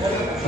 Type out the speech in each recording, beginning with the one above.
Thank you.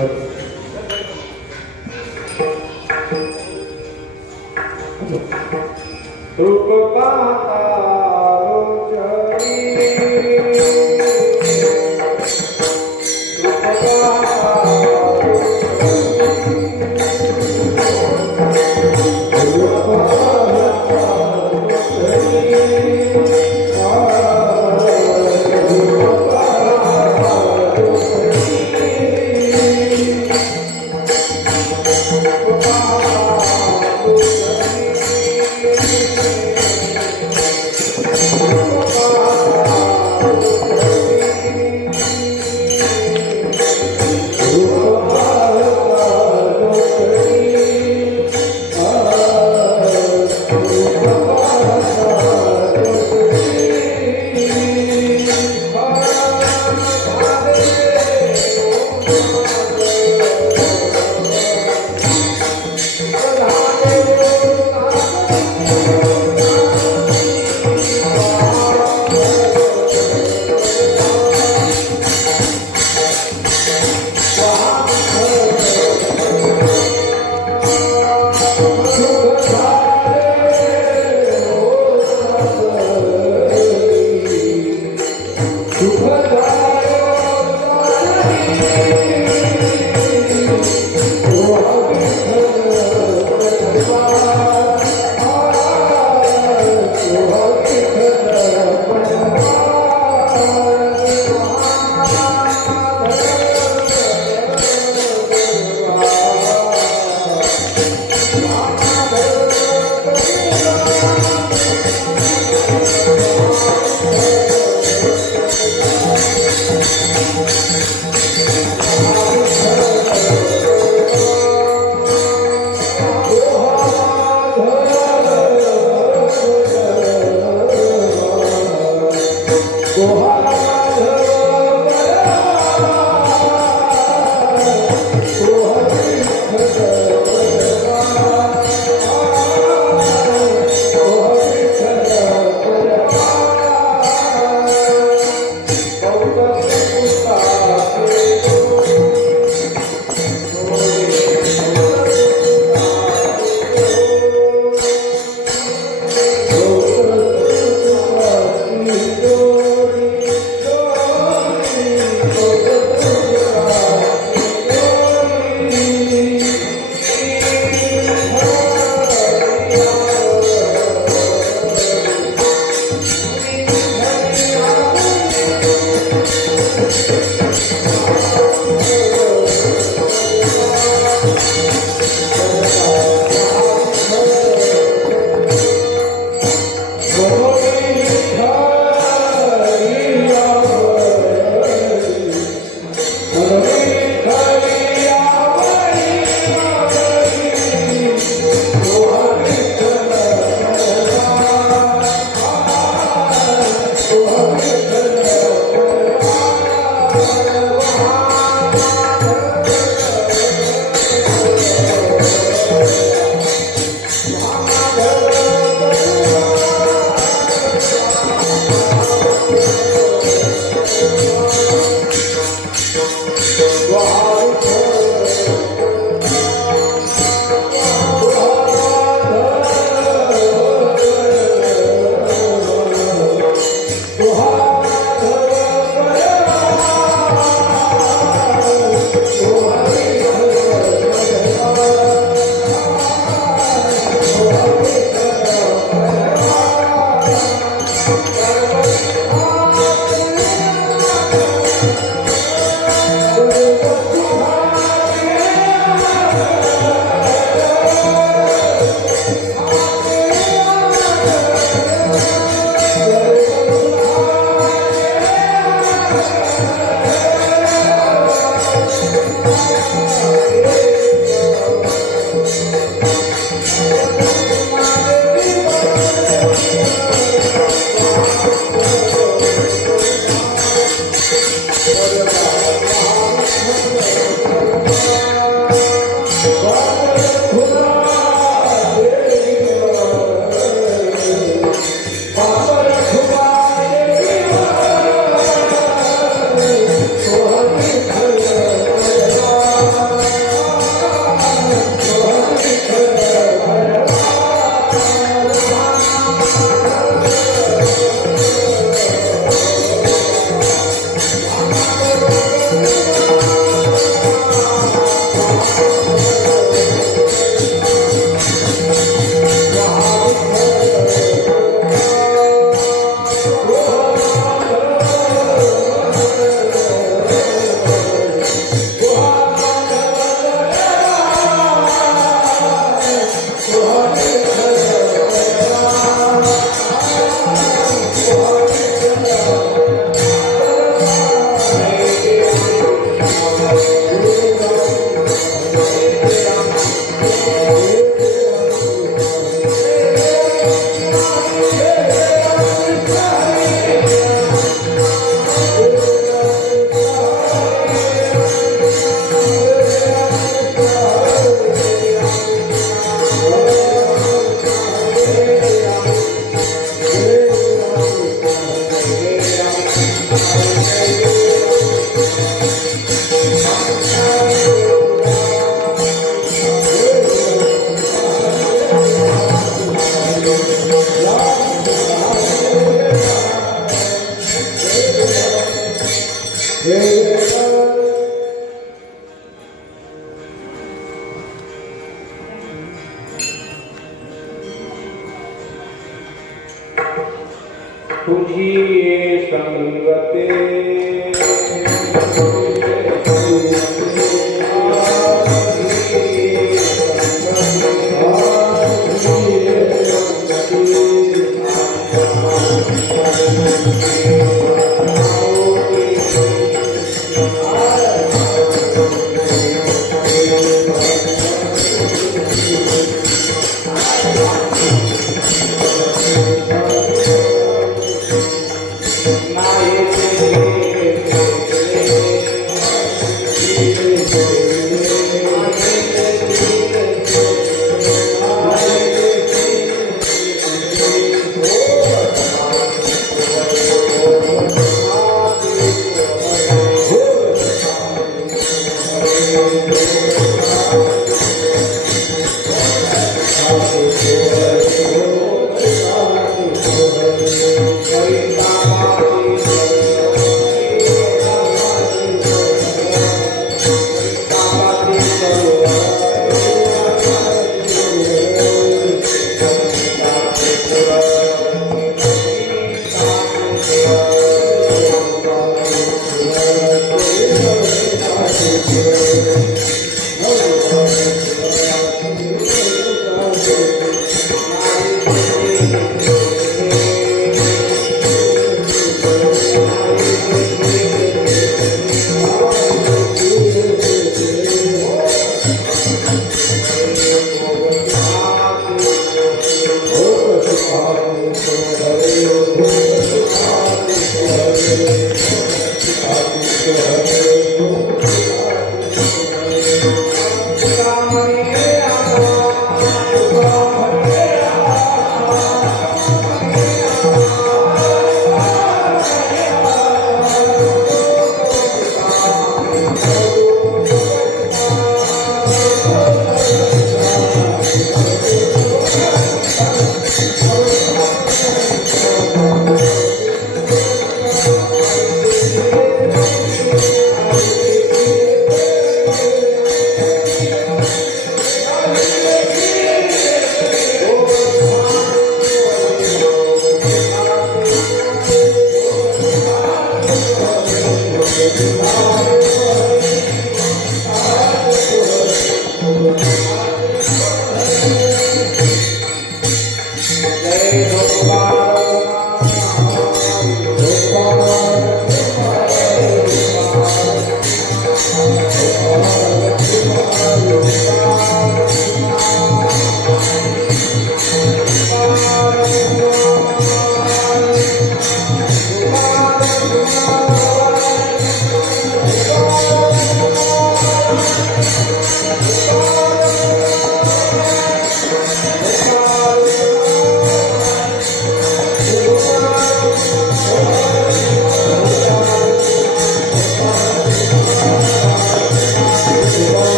तुझी संगते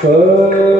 Gracias.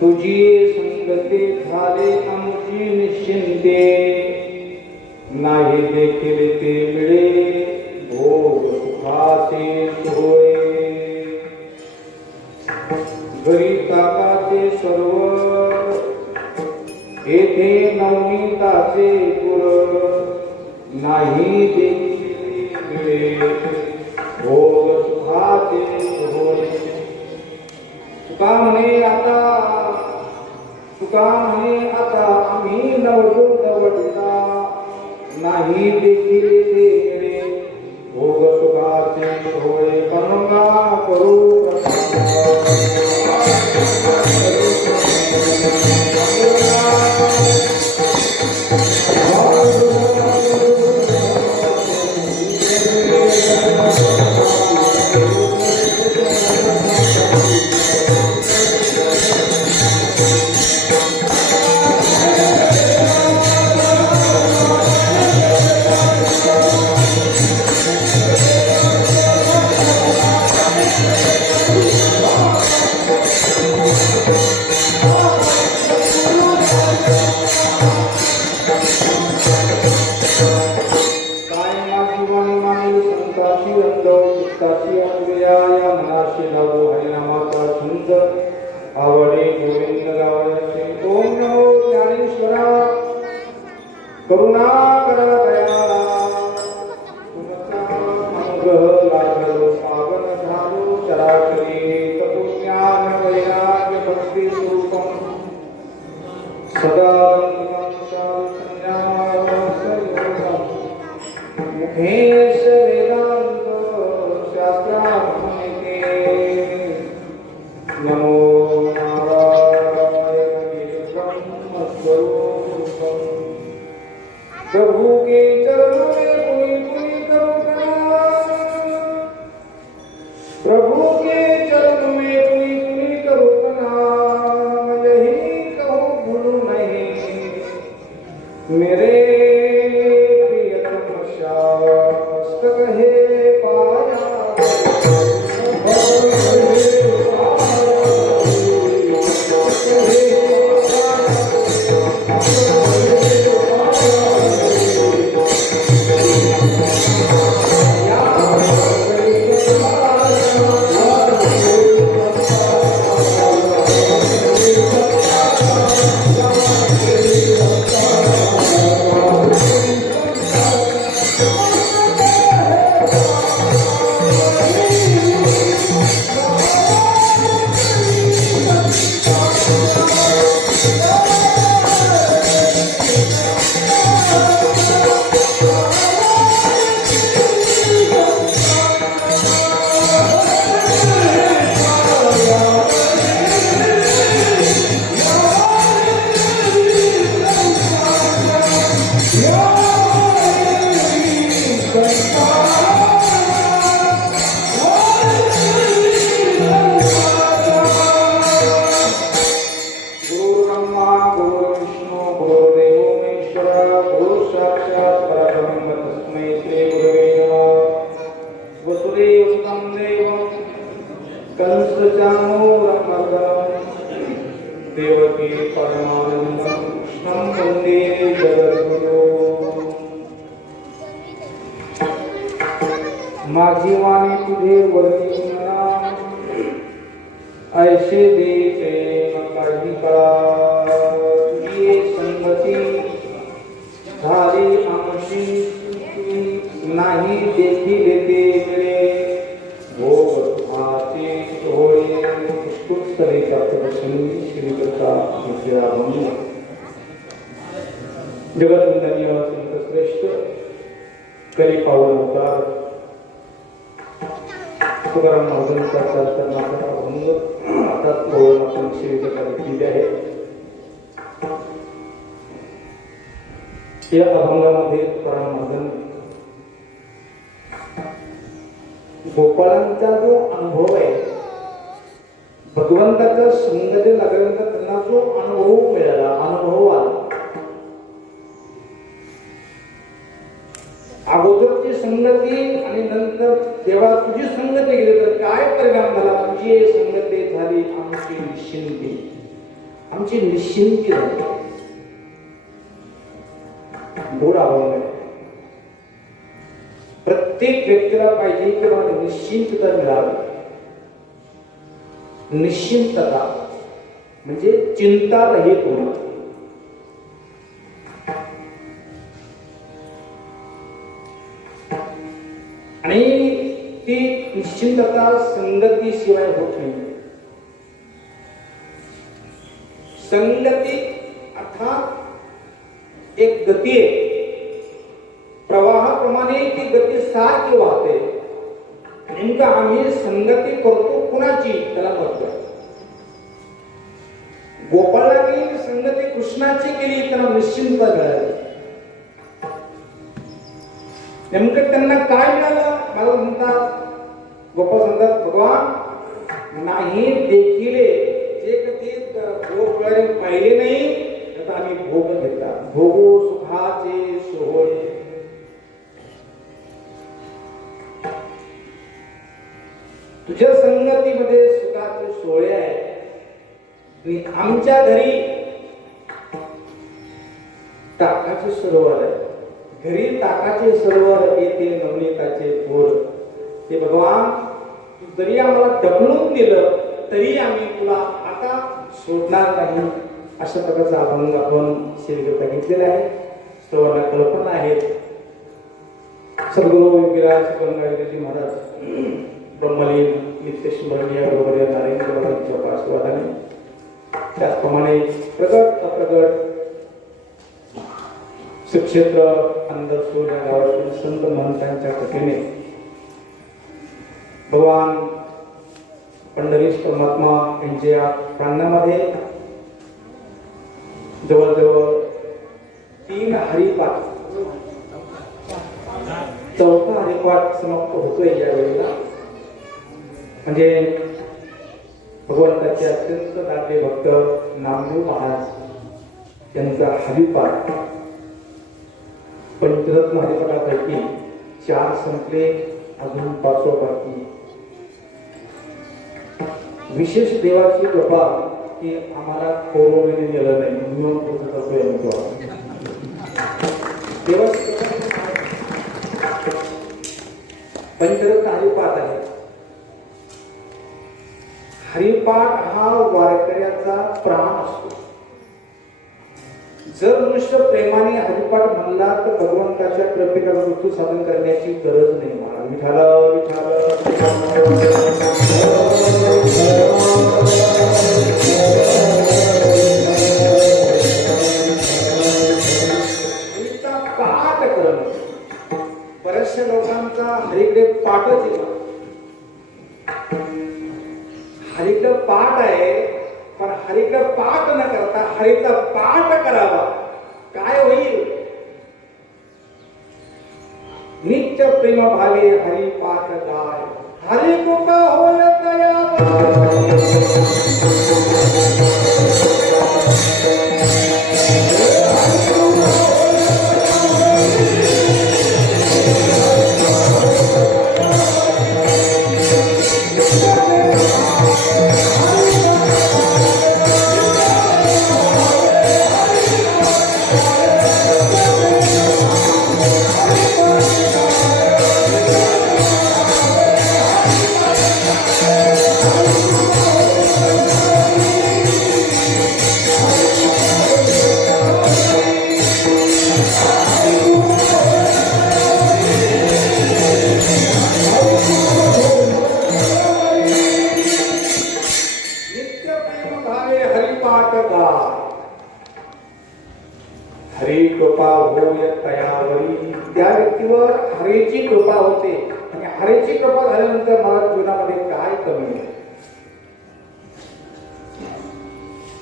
तुझी संगती झाले आमची निश्चिंते, नाही देखील ते मिळे भोग सुखाचे सोहळे. घरी ताकाचे सर्व येथे नवनीताचे पुर, नाही देखील मिळे भोग सुखाचे सोहळे. तुका म्हणे आता आम्ही नवदूत वडिता, नाही देखील ते मिळे भोग सुखाचे सोहळे. करुणा करू आवडे गोविंद गावचे. ओम नमो ज्ञानेश्वरा करुणा कर दयाळा, तुमचा मंगल लागलो पावन झालो चराचरी. तत्वज्ञान वैराग्य भक्ती स्वरूपम सदा मुखेश वेदांत शास्त्रात्मके. नमो प्रभु के चरणों में कोई कोई करो कना, प्रभु के चरणों में कोई कोई करो कना. यही कहो भूलू नहीं मेरे प्रियतम शास्त्र कहे पाया. माझी वाणी तुझे वरती म्हणा, ऐसे दे प्रेम काही कळा, तुझी संगती झाली आमची नाही देखील ते मिळे, भोग तुझाचे सोहळे पुष्कळेच्या प्रसंगी श्रीकृता अभंग. जगतवंदनीय संत श्रेष्ठ करी पावन अवतार तुकाराम महाराजांचा चरणाचा अभंग आता थोडं आपण श्रीकृता केले आहे. या अभंगामध्ये तुकाराम महाराज गोपाळांचा जो अनुभव आहे, भगवंताच्या संगती लागल्यानंतर त्यांना जो अनुभव मिळाला, अनुभव आला, अगोदरची संगती आणि नंतर जेव्हा तुझी संगती गेली तर काय परिणाम झाला, तुझी संगती झाली आमची निश्चिंती, आमची निश्चिंती झाली. गोड अभंग आहे. प्रत्येक व्यक्तीला पाहिजे की मला निश्चिंतता मिळावी. निश्चिंतता म्हणजे चिंता रहित होणं. आणि ती निश्चिंतता संगतीशिवाय होत नाही. संगती अर्थात एक गती आहे, प्रवाहाप्रमाणे ती गती सारखी वाहते. नेमकं आम्ही संगती करतो कुणाची त्याला महत्व आहे. गोपाळाने संगती कृष्णाची केली, त्यांना निश्चिंतता मिळाली. नेमकं त्यांना काय मिळालं? मला म्हणतात गोपाळ सांगतात, भगवान नाही देखील जे कधी गोपाळाने पाहिले नाही तर आम्ही भोग घेतला. भोगो सुखाचे सोहळे. तुझ्या संगतीमध्ये सुखाचे सोहळे आहे. आमच्या घरी ताकाचे सरोवर आहे. घरी ताकाचे सरोवर येते नवनीताचे पोर. हे भगवान तू जरी आम्हाला ढकलून दिलं तरी आम्ही तुला आता सोडणार नाही. अशा प्रकारचा अभंग आपण श्रीकृता घेतलेला आहे. सर्वांना कल्पना आहेत. सद्गुरू योगीराज गंगाधरजी महाराज ब्रह्मलीन नित्य स्मरणीय बरोबर नारायण बाबांच्या पार्श्ववादाने त्याचप्रमाणे प्रगट अप्रगट सुक्षेत्र अंधसूर या गावातील संत महंतांच्या कृपेने भगवान पंढरीश परमात्मा यांच्या प्रांगणामध्ये जवळजवळ 3 हरिपाठ, चौथा हरिपाठ समाप्त होतोय या वेळेला. म्हणजे भगवंताचे अत्यंत लाडके भक्त नामदेव महाराज यांचा हरिपाठ पंचरत्न हरिपाठापैकी 4 संपले, अजून 5 बाकी. विशेष देवाची कृपा की आम्हाला कोरोनाने गेलं नाही म्हणून पोचत असतो. देवाची पंचरत्न हरिपाठ आहे. हरिपाठ हा वारकऱ्याचा प्राण असतो. जर मनुष्य प्रेमाने हरिपाठ म्हणला तर भगवंताच्या कृपेला वस्तू साधन करण्याची गरज नाही. मला विठाल पाठ करणं. बऱ्याचशा लोकांचा हरिकडे पाठच येतो. हरिचं पाठ आहे पण हरिचं पाठ न करता हरिचा पाठ करावा. काय होईल? नित्य प्रेम भावे हरि पाठ गाय. हरि कृपा होय ज्या व्यक्तीवर हरेची कृपा होते आणि हरेची कृपा झाल्यानंतर मला जीवनामध्ये काय कमी आहे.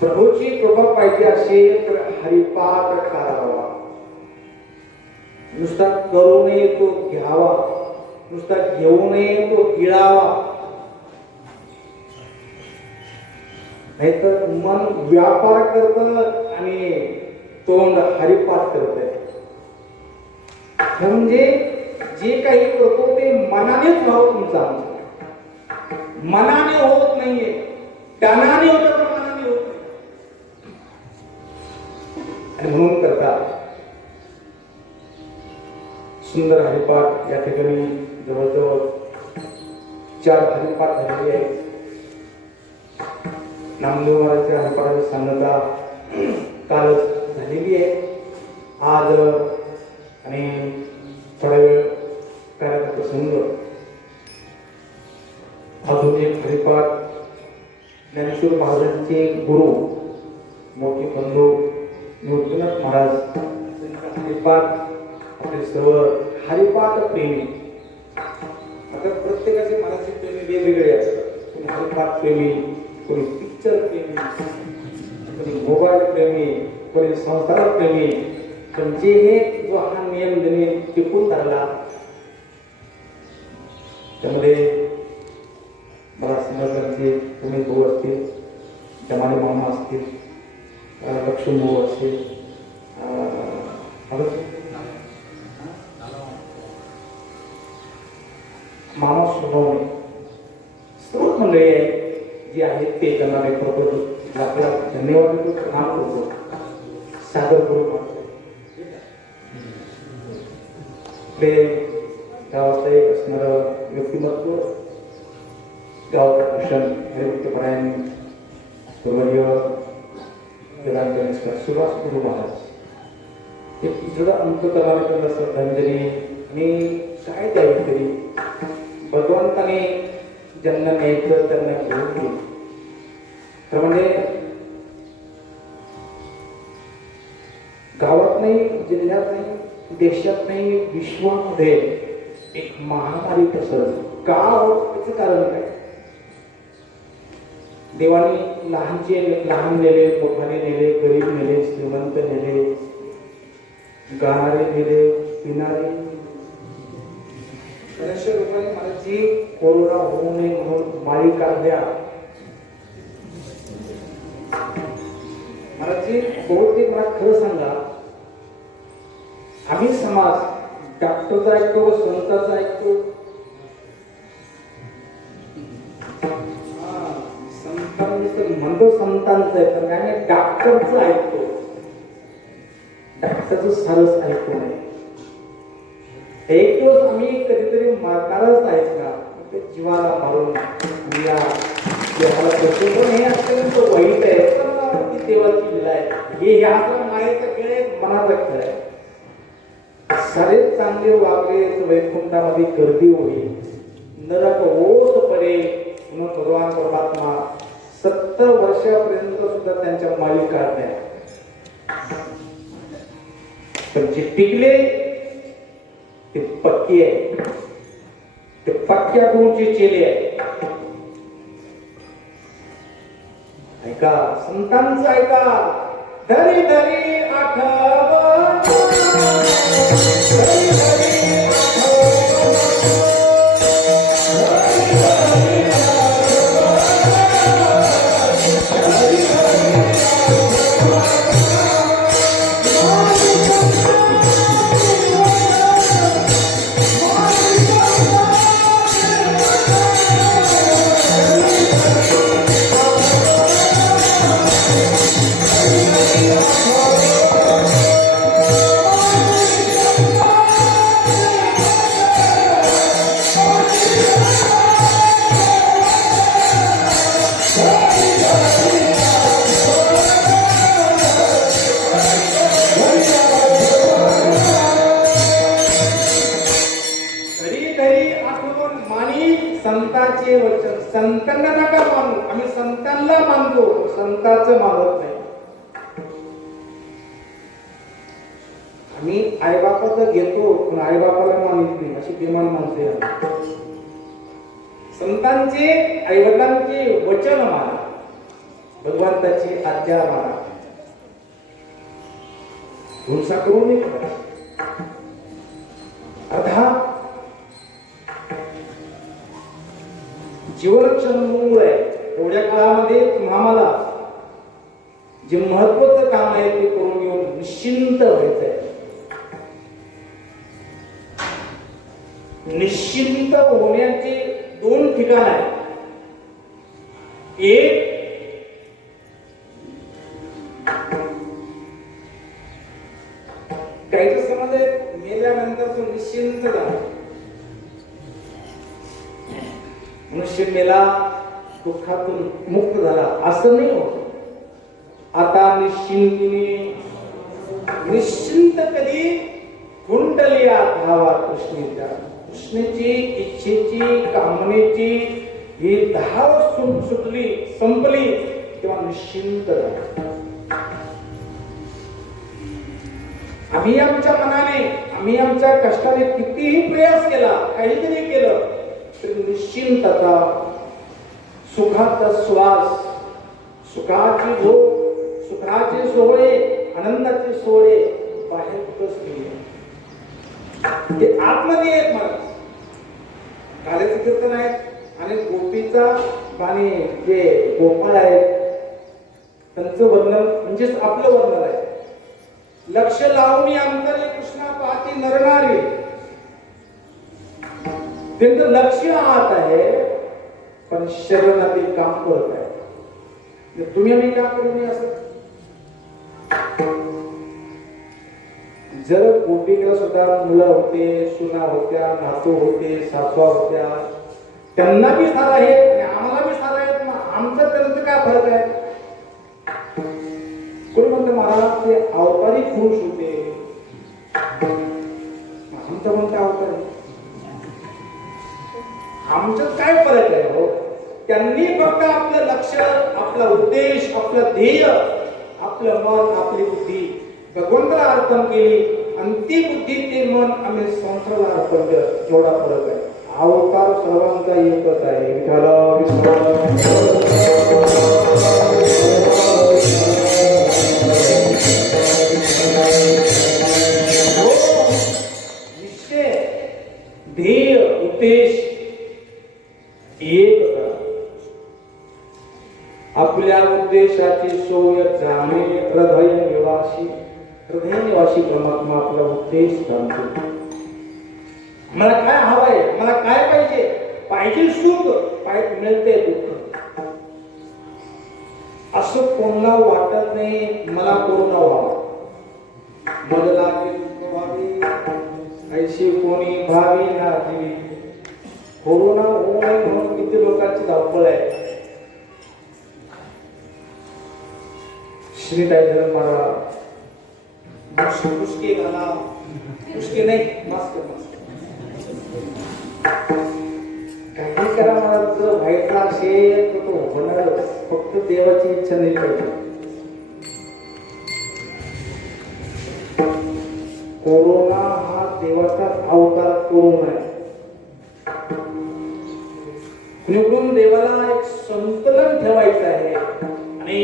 प्रभूची कृपा पाहिजे असेल तर हरिपाठ करावा. नुसता करू नये तो घ्यावा, नुसता घेऊ नये तो गिळावा. नाहीतर मन व्यापार करत आणि तोंड हरिपाठ करत आहे. म्हणजे जे काही करतो ते मनानेच व्हावं. तुमचा मनाने होत नाहीये, त्यानाने होत तर मनाने होत नाही. आणि म्हणून करता सुंदर हरिपाठ या ठिकाणी जवळजवळ 4 हरिपाठ झालेले आहेत. नामदेव महाराजांच्या हरिपाठाची सांगता कालच झालेली आहे. आज आणि थोडा वेळ करायचा प्रसंग. अजून एक हरिपाठ ज्ञानेश्वर महाराजांचे गुरु मोठे बंधू मूर्तिनाथ महाराज यांचा हरिपाठ. आपले सर्व हरिपाठ प्रेमी, आता प्रत्येकाचे मनाचे प्रेमी वेगवेगळे असतात. कोणी हरिपाठ प्रेमी, कोणी पिक्चर प्रेमी, कोणी मोबाईल प्रेमी, कोणी संस्कार प्रेमी. पण जे हे जो हा नियम ज्यांनी टिकून धरला त्यामध्ये मला समजले तुम्ही भाऊ असतील, जमाने मामा असतील, लक्ष्मण भाऊ असतील, मामा स्वभावने स्रोत मंडळी आहे जी आहेत ते त्यांना मी प्रकृती आपल्याला धन्यवाद देतो, प्रणाम करतो, सादर करू. ते गावाचं एक असणारं व्यक्तिमत्व गावाचं भूषण हरिभक्तपरायण स्वर्गीय वेदांत सुभाष गुरु महाराज एक इकडं अंतकराने त्यांना श्रद्धांजली आणि काय द्यावी तरी भगवंताने ज्यांना न्यायचं त्यांना घेऊन गेलं. तर म्हणजे गावात नाही, जिल्ह्यात नाही, देशात नाही, विश्वामध्ये एक महामारी पसरली. का होत त्याचं कारण काय? देवाने लहान नेले, मोठाने नेले, गरीब नेले, श्रीमंत नेले, गाणारे नेले, पिणारे. बऱ्याचशा लोकांनी माझी कोरोना होऊ नये म्हणून माळी काढल्या. महाराजजी बहुतेक मला खरं सांगा, आम्ही समाज डॉक्टरचा ऐकतो, संतांचा ऐकतो, म्हणतो संतांचं आहे, पण आम्ही डॉक्टरचं ऐकतो. डॉक्टरचं सरस ऐकतो नाही. एक दिवस आम्ही कधीतरी मरणारच आहेत का ते जीवाला मारून या देवाला प्रसंग हे अत्यंत वाईट आहे. ती देवाची लीला आहे. हे ह्या मायेचा खेळ आहे, मनाचा खेळ आहे. सारे चांगले वागले वैकुंठामध्ये गर्दी होईल, नरक ओस पडे. म्हणून भगवान परमात्मा 70 वर्षापर्यंत सुद्धा त्यांच्या माळी काढल्या. पण जे टिकले ते पक्के आहे, ते पक्क्या गुरूचे चेले आहे. ऐका, संतांचं ऐका. धरी धरी आठवण, धरी धरी संतांचे वचन. संतांना नका मानू, आम्ही संतांना मानतो, संतांचं मानत नाही. मी आईबापाचं घेतो पण आईबापाला मानित नाही अशी बेमान माणसे आहे. संतांचे आईवडिलांचे वचन माना, भगवंताची आज्ञा माना, हिंसा करू नये. अर्थात जीवरक्षण मूळ आहे. एवढ्या काळामध्ये तुम्हाला जे महत्वाचं काम आहे ते करून घेऊन निश्चिंत व्हायचंय. निश्चिंत होण्याचे दोन ठिकाण आहेत. एक काहीच समज मेल्यानंतर तो निश्चिंत झाला. मनुष्य मेला दुःखातून मुक्त झाला असं नाही होत. आता निश्चिंत कधी कुंडलिया धावा कृष्णेच्या, कृष्णेची इच्छेची कामनेची ही धाव सुटली संपली तेव्हा निश्चिंत झाला. आम्ही आमच्या मनाने आम्ही आमच्या कष्टाने कितीही प्रयास केला, काहीतरी केलं तरी निश्चिंतता, सुखाचा श्वास, सुखाची झोप, सुखाचे सोहळे, आनंदाचे सोहळे बाहेर कुठंच गेले. ते आतमध्ये आहेत. मला कालेचं कीर्तन आहेत आणि गोपीचा आणि जे गोपाळ आहेत त्यांचं वर्णन म्हणजेच आपलं वर्णन आहे. लक्ष लावून अंतरे कृष्णा पाहती नरणारी, त्यांचं लक्ष आत आहे पण शरीरातील काम करत आहे. तुम्ही आम्ही का करू नये असं? जर गोपिकेला सुद्धा मुलं होते, सुना होत्या, नातू होते, सासवा होत्या, त्यांना बी सार आहे आणि आम्हाला बी सार आहे, आमचं त्यांचं काय फरक आहे? कोणी म्हणते महाराज ते अवतारी पुरुष होते, आमचं म्हणते अवतारी. आमच्यात काय फरक आहे हो? त्यांनी फक्त आपलं लक्ष, आपला उद्देश, आपलं ध्येय, आपलं मन, आपली बुद्धी भगवंताला अर्पण केली आणि ती बुद्धी ते मन आम्ही संसाराला अर्पण केलं. एवढा फरक आहे. अवतार सर्वांचा एकच आहे. निश्चय, ध्येय, उद्देश एक करा. आपल्या उद्देशाची सोय जाणे हृदय निवासी, हृदय निवासी परमात्मा आपला उद्देश जाणतो. मला काय हवंय, मला काय पाहिजे? पाहिजे सुख, पाहिजे मिळते दुःख. असं कोणाला वाटत नाही मला कोरोना व्हावा, मला दुःख व्हावे, ऐशी कोणी भावी ना जीवी. कोरोना होऊ नये म्हणून किती लोकांची धावपळ आहे. श्री टायगर मारा, मुस्के घाला, मुस्के नाही, मास्क काही करा. मला जर व्हाईटला असेल तर तो होणार, फक्त देवाची इच्छा नाही पाहिजे. कोरोना हा देवाचा अवतार कोरोना आहे. निवडून देवाला एक संतुलन ठेवायचं आहे आणि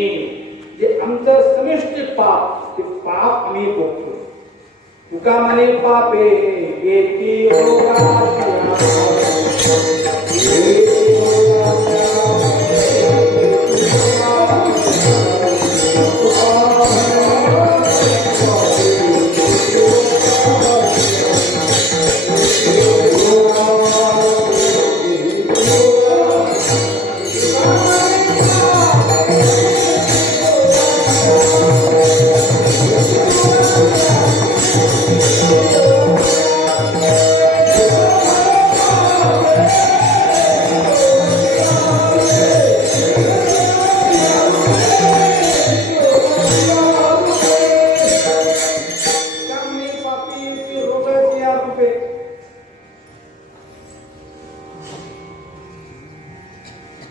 जे आमचं समिष्ट पाप, ते पाप आम्ही बघतो. तुका म्हणे पापे येती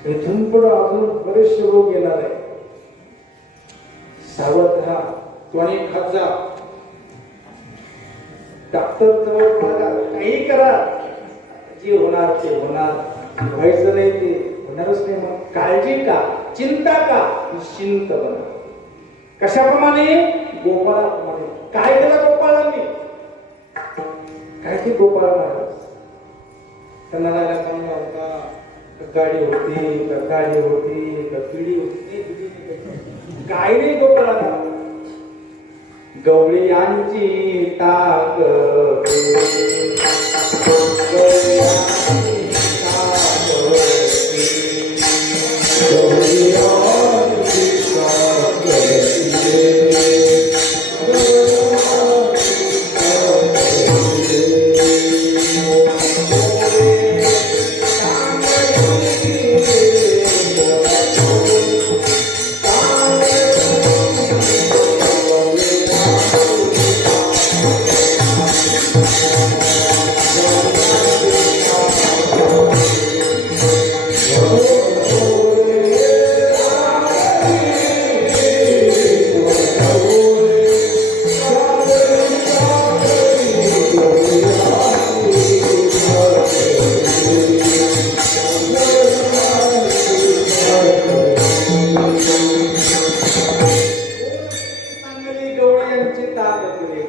इथून पुढे अजून बरेचसे रोग येणार आहे. सावध राहा, त्वरित खात जा. डॉक्टर जवळ बघा, काही करा, जे होणार ते होणार, व्हायचं नाही ते होणारच नाही. मग काळजी का, चिंता का, निश्चिंत बना. कशाप्रमाणे? गोपाळाप्रमाणे. काय केलं गोपाळांनी? काय ते गोपाळ महाराज त्यांना काम होता, गाडी होती, गाडी होती, पिढी होती, काय नाही गोपाळांना. गवळी यांची ताक,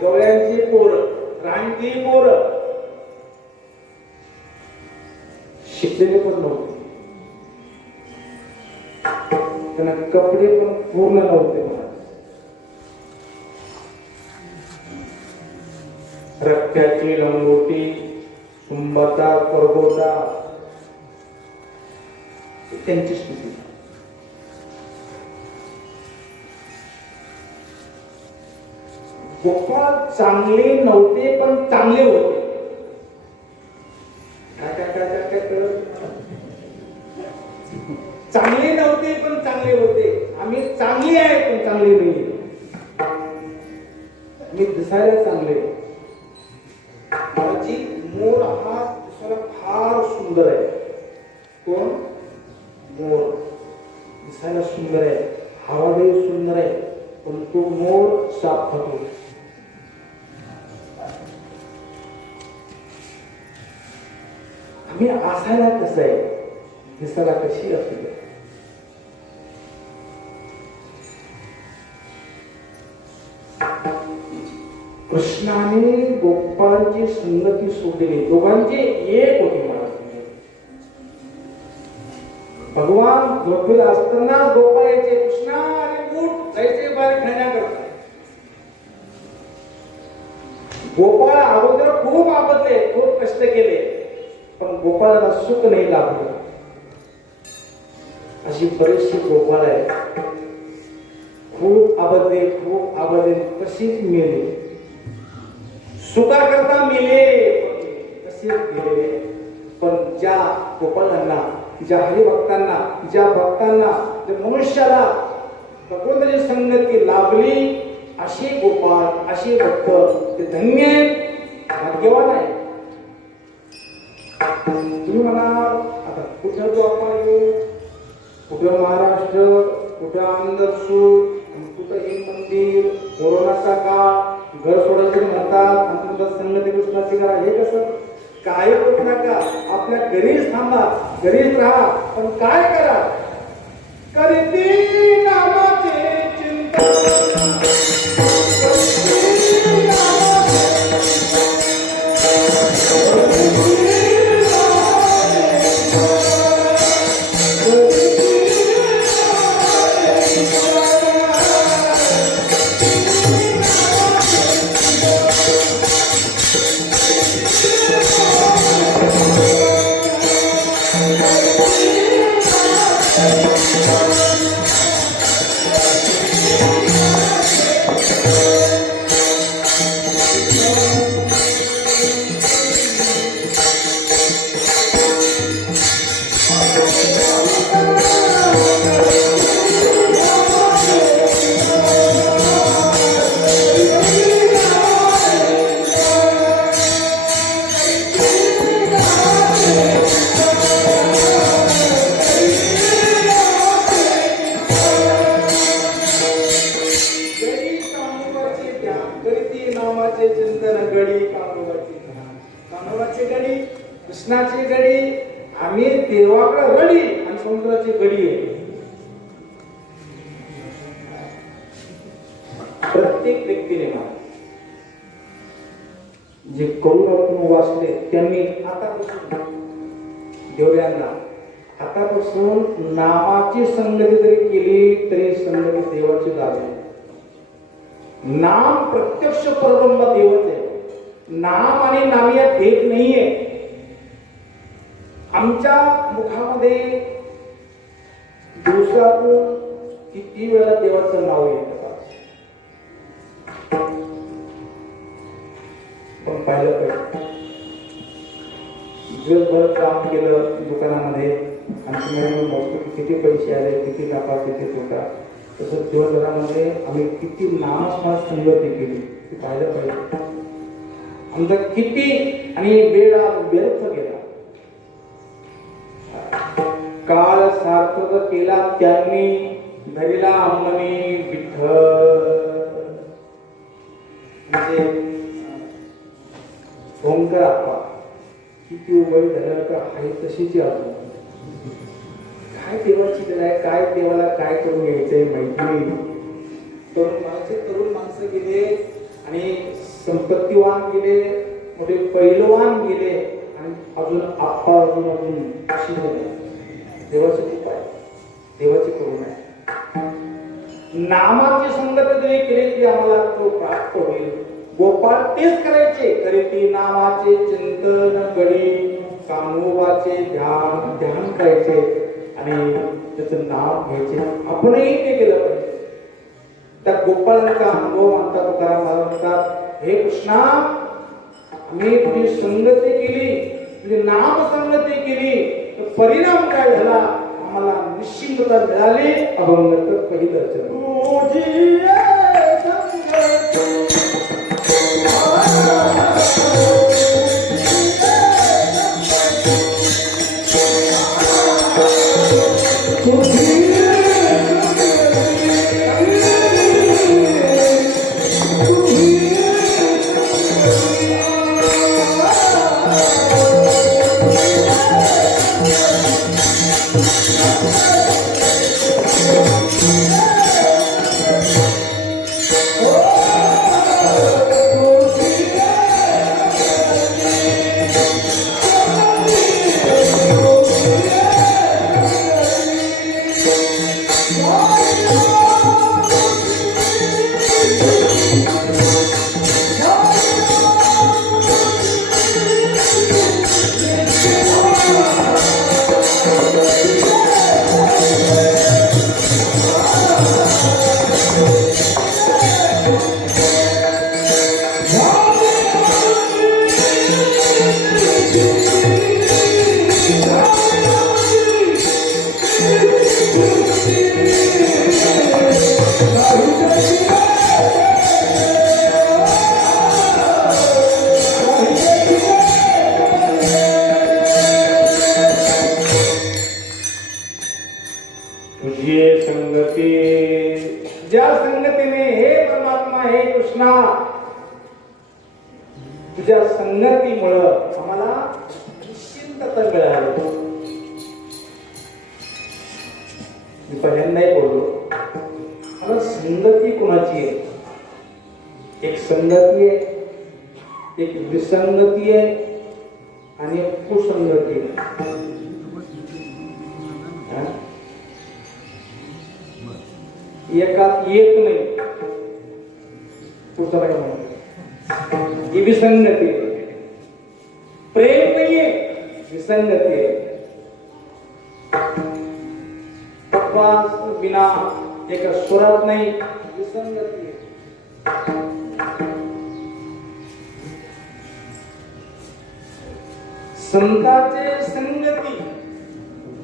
गवळ्यांची पोर, रानटी पोर, शिकलेले पण नव्हते, त्यांना कपडे पण पूर्ण नव्हते. रक्त्याची लंगोटी, सुंबता करगोटा, त्यांची स्थिती. गोपाळ चांगले नव्हते पण चांगले होते. काय काय काय काय काय कळत? चांगले नव्हते पण चांगले होते. आम्ही चांगली आहे पण चांगली नाही. मी दिसायला चांगले. माझी मोर हा दिसायला फार सुंदर आहे. कोण? मोर दिसायला सुंदर आहे, हवाही सुंदर आहे, पण तो मोर साप खातो. आम्ही असायला कसं आहे, दिसायला कशी असते. कृष्णाने गोपाळांची संगती सोडली, दोघांचे एक होते. महाराज भगवान झोपेला असताना गोपाळ यायचे, कृष्णा आणि उठ, जायचे बाहेर खेळण्याकरता. गोपाळ अगोदर खूप आबदले, खूप कष्ट केले, पण गोपाळाला सुख नाही लाभलं. अशी बरीचशी गोपाळ आहे. खूप आबदले, खूप आबदले, कशीच मेले. सुखा करता मेले, कसे गेले. पण ज्या गोपाळांना, ज्या हरिभक्तांना, ज्या भक्तांना, ज्या मनुष्याला भगवंताची संगती लाभली, असे गोपाळ, असे भक्त, ते धन्य भाग्यवान आहे. तुम्ही म्हणा आता कुठं जो आपण येऊ, कुठं महाराष्ट्र, कुठं आंध्रसूर, कुठं हे मंदिर, कोरोनाचा काळ, घर सोडायचे म्हणतात, आणि तुमच्या संगती कृष्णाची करा. हे कसं? काय करू नका, आपल्या घरीच थांबा, घरीच राहा, पण काय करा? करती नामाचे चिंतन, देवाचे गडी, कृष्णाचे गडी, आम्ही देवाकडे रडी आणि समुद्राची गडी आहे. प्रत्येक व्यक्तीने जे करून आपण वाचले त्यांनी आतापासून देवऱ्यांना आतापासून नामाची संगती जरी केली तरी संगती देवाची लागली. नाम प्रत्यक्ष परब्रह्म देवच आहे. नाम आणि नाम यात भेद नाहीये. आमच्या मुखामध्ये दिवसातून किती वेळा देवाचं नाव येतं पण पाहिलं पाहिजे. दिवसभर काम केलं दुकानामध्ये आणि बघतो किती पैसे आले, किती नफा, किती तोटा. तसं दिवसभरामध्ये आम्ही किती नामस्मरण संगती केली ते पाहिलं पाहिजे. आमचा किती आणि वेळ व्यर्थ गेला. काळ सार्थक केला त्यांनी धरिला अंमनी विठ्ठल. म्हणजे ओंकार आपा किती वय झालं का आहे तशीच अजून. काय देवाची गरज आहे, काय देवाला काय करून घ्यायचंय माहिती नाही. तरुण माणसं गेले आणि संपत्तीवान गेले, मोठे पैलवान गेले आणि अजून आप्पा अजून अशी झाले. देवाची कृपा आहे, देवाची करुणा आहे. नामाची संगत जरी केली तरी आम्हाला तो प्राप्त होईल. गोपाळ तेच करायचे, करीती नामाचे चिंतन गडी, कामोबाचे ध्यान करायचे आणि त्याचं नाव घ्यायचे. आपणही ते केलं पाहिजे. त्या गोपाळांचा अनुभव म्हणतात, तुकाराम महाराज म्हणतात, हे कृष्णा आम्ही तुझी संगती केली, तुझी नाम संगती केली, तर परिणाम काय झाला आम्हाला निश्चिंतता मिळाली. अभंग पहिलं चरण. ज्या संगतीने हे परमात्मा हे कृष्णा तुझ्या संगतीमुळं आम्हाला निश्चिंतता मिळाली. मी पहिल्यांदाही बोललो, मला संगती कोणाची आहे? एक संगती आहे, एक विसंगती आहे आणि एक कुसंगती आहे. एकात येत नाही, पुढचा काय म्हणतो ही विसंगती आहे. प्रेम नाहीये, विसंगती आहे. बिना एका स्वरात नाही, विसंगती आहे. संतांचे संगती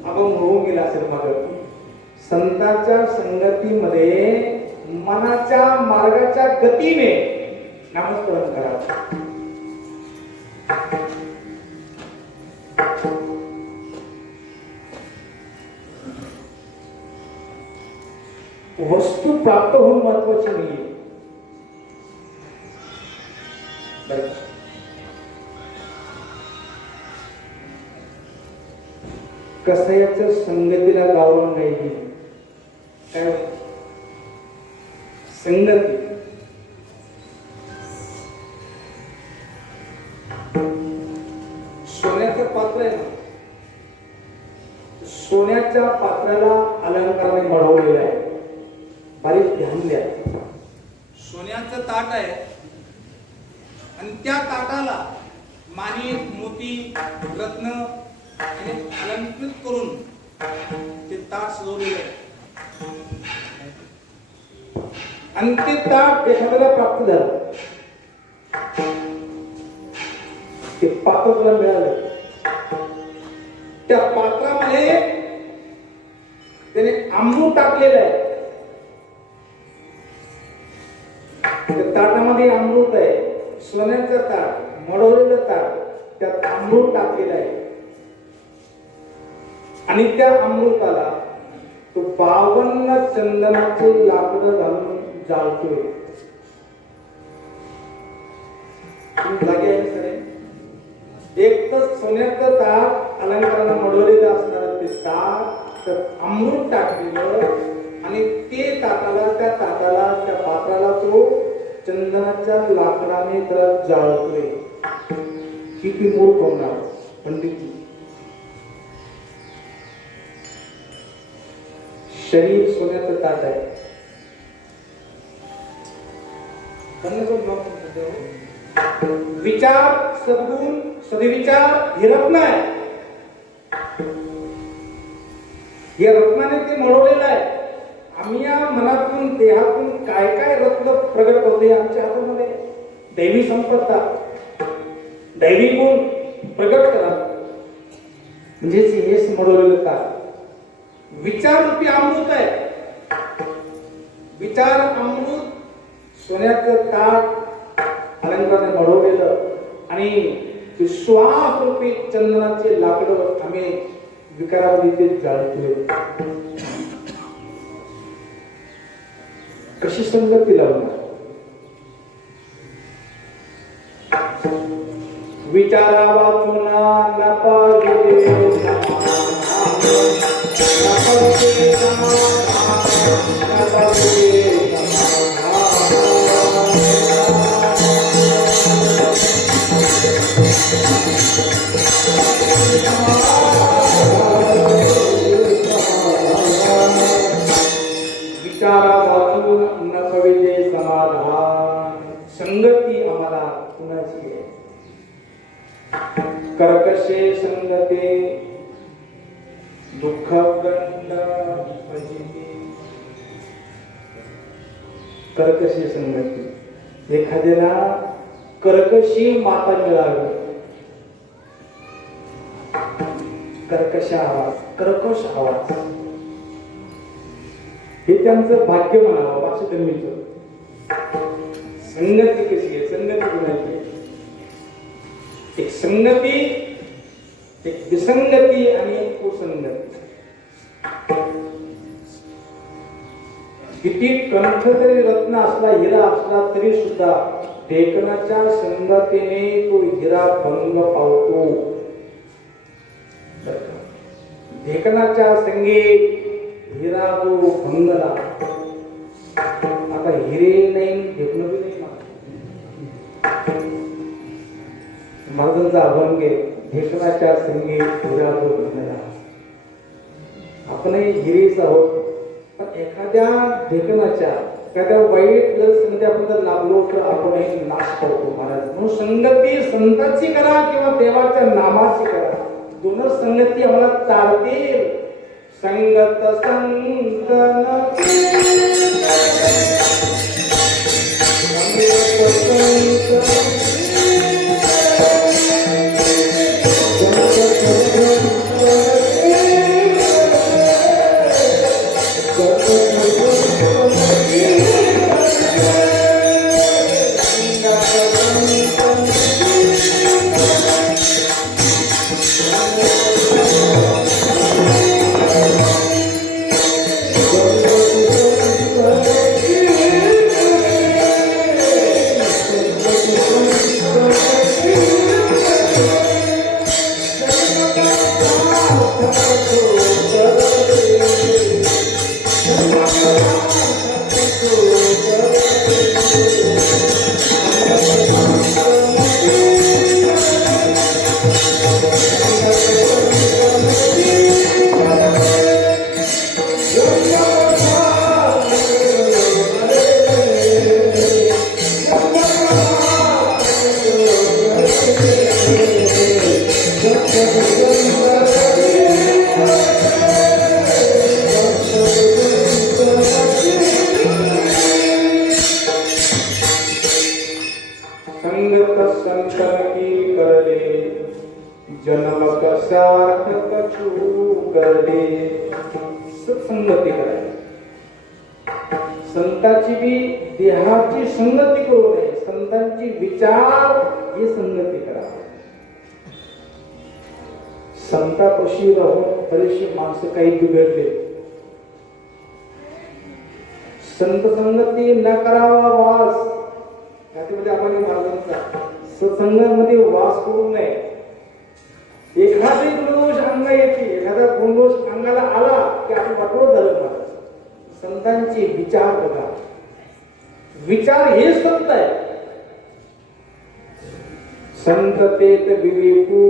आपण होऊन गेला असेल मागं. संतांच्या संगतीमध्ये मनाच्या मार्गाच्या गतीने नामस्मरण करा. वस्तू प्राप्त होऊन महत्वाची नाहीये. कसायाच्या संगतीला गावून नाही काय संगती सोन्याचं पात्र आहे ना, सोन्याच्या पात्राला अलंकाराने मढवलेलं आहे. बारीक ध्यान द्या. सोन्याचं ताट आहे आणि त्या ताटाला माणिक मोती रत्न अलंकृत करून ते ताट सजवलेलं आहे. आणि ते ताट एखाद्याला प्राप्त झालं, ते पात्र तुला मिळालं. त्या पात्रामध्ये त्याने अमृत टाकलेलं आहे. त्या ताटामध्ये अमृत आहे. सोन्याचं ताट, मडवलेलं ताट, त्यात अमृत टाकलेलं आहे. आणि त्या अमृताला तो 52 चंदनाचे लाकडं घालून जाळतोय. जागे आहे सर. एक तर सोन्याचं ताट अलंकारानं मडवलेलं असणार ते ताट, तर अमृत टाकलेलं आणि ते ताटाला त्या पात्राला तो चंदनाच्या लाकडाने त्याला जाळतोय. किती मूर्ख होणार पंडित. शरीर सोन्याचं ताट आहे. विचार सद्गुण सद्विचार हे रत्न आहे. या रत्नाने ते मळवलेलं आहे. आम्ही या मनातून देहातून काय काय रत्न प्रगट करतोय आमच्या हातामध्ये. दैवी संपत्ता, दैवी गुण प्रगट करा म्हणजे हेच मळवलेलं ताट. विचार रूपी अमृत आहे. विचार अमृत सोन्याचं ताट अलंकाराने मढवलेलं आणि श्वास रूपी चंदनाचे लाकडं आम्ही विकारामध्ये ते जाळतोय. कशी संगती लावणार. विचारा वाचुना नपाविले विचारा वाचून न कविले समाधान. संगती आम्हाला कुणाची आहे. कर्कशे संगते दुःख गंड भजिती. कर्कशी संगती. एखाद्याला कर्कशी माता मिळावी. कर्कश आवाज, कर्कश आवाज हे त्यांचं भाग्य म्हणावं. वाचतमीचं संगती कशी आहे, संगती कुणाची आहे. एक संगती, एक विसंगती आणि एक कुसंगती. किती कंठ तरी रत्न असला, हिरा असला तरी सुद्धा ढेकणाच्या संगतीने तो हिरा भंग पावतो. ढेकणाच्या संगे हिरा जो भंगला. आता हिरे नाही ढेकणं बी नाही. महाराजांचा अभंग आहे, ढेकणाच्या संगे हिरा जो भंगला. आपणही हिरेच आहोत, पण एखाद्या ढेकणाच्या एखाद्या वाईट मध्ये आपण जर लागलो तर आपणही नाश करतो महाराज. म्हणून संगती संतांची करा किंवा देवाच्या नामाची करा. दोन संगती आम्हाला चालतील. संगत संतन संगत संतन की करले जन्म कसार्थ कछु करले. सत्संगती करायची. संताची बी देहाची संगती करू नये. संतांची विचार ही संगती करा. संतापाशी राहून बरेचशी माणसं काही बिघडले. संत संगती न करावा वास. त्यामध्ये आपण महाराजांचा सत्संगामध्ये वास करू नये. एखादी गुणदोष अंग येते, एखादा गुणदोष अंगाला आला की आपण वाटवत झालं महाराज. संतांचे विचार बघा. विचार हे संत आहे. संत तेत विवेकू.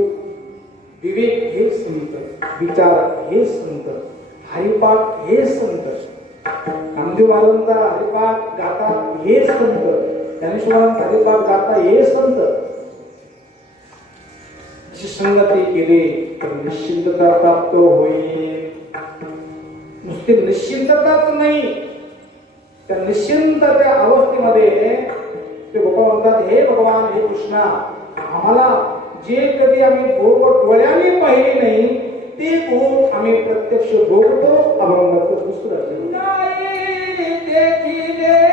विवेक हे संत, विचार हे संत, हरिपाठ हे संत. नामदेव महाराजांचा हरिपाठ गातात हे संत, ज्ञानेश्वरांचा हरिपाठ गाता हे संत. अशी संगती केली तर निश्चिंतता प्राप्त होईल. नुसती निश्चिंतताच नाही, त्या निश्चिंततेच्या अवस्थेमध्ये ते गोपाळ म्हणतात, हे भगवान, हे कृष्णा, आम्हाला जे कधी आम्ही भोग डोळ्याने पाहिले नाही ते भोग आम्ही प्रत्यक्ष भोगतो. अभंगाचं दुसरं नाही देखिले ते भोळे,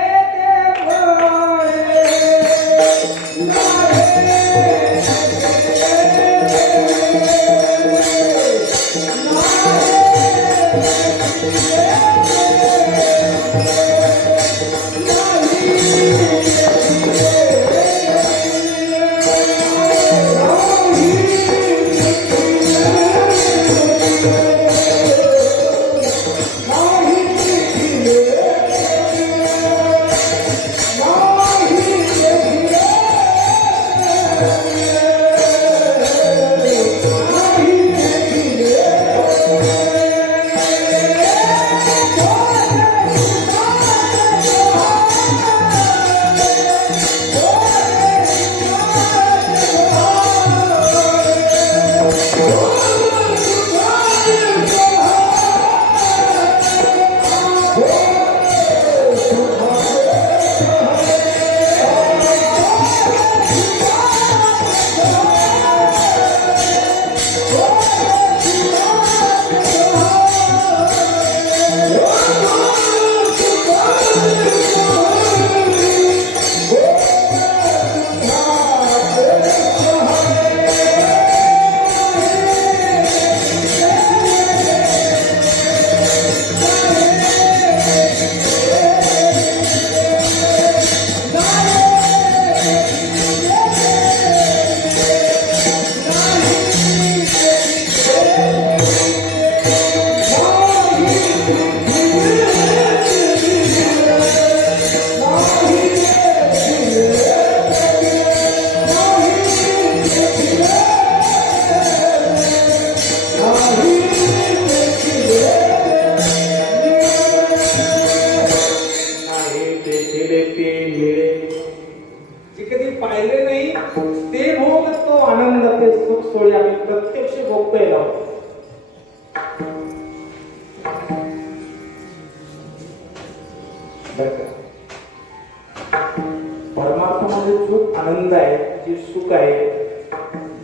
परमार्थामध्ये जो आनंद आहे, जे सुख आहे,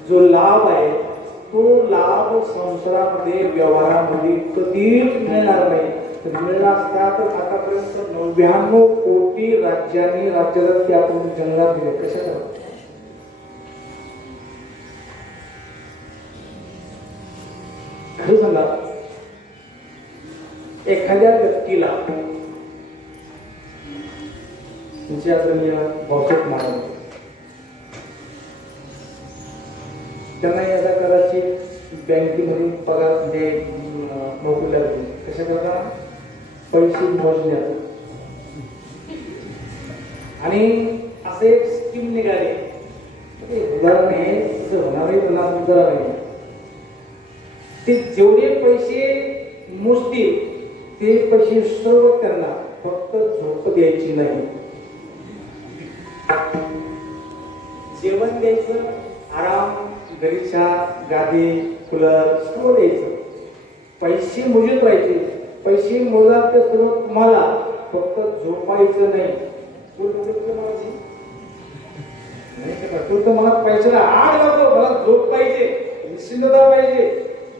जो लाभ आहे, तो लाभ संसारामध्ये व्यवहारामध्ये कधीच मिळणार नाही. तर मिळणार असता तर आतापर्यंत 99 कोटी राज्यांनी राज्याला ते आपण जंगलात दिले. कशाला? खरं सांगा, एखाद्या व्यक्तीला तुमच्या बहुतेक मानव त्यांना याचा कदाचित बँकेमध्ये पगार म्हणजे नोकरी लागली. कशा करता? पैसे मोजण्यात. आणि असे एक स्कीम निघाले. उदाहरण आहे, होणारही उदाहरण आहे. ते जेवढे पैसे मोजतील ते पैसे सर्व त्यांना, फक्त झोप द्यायची नाही, जेवण द्यायचं, आराम घरीच्या गादी कूलर सर्व द्यायचं. पैसे मोजत राहायचे. पैसे मोजा ते सर्व तुम्हाला, फक्त झोपायचं नाही. तू तर मला पैशाला आड लावतो, मला झोप पाहिजे, निश्चिंतता पाहिजे.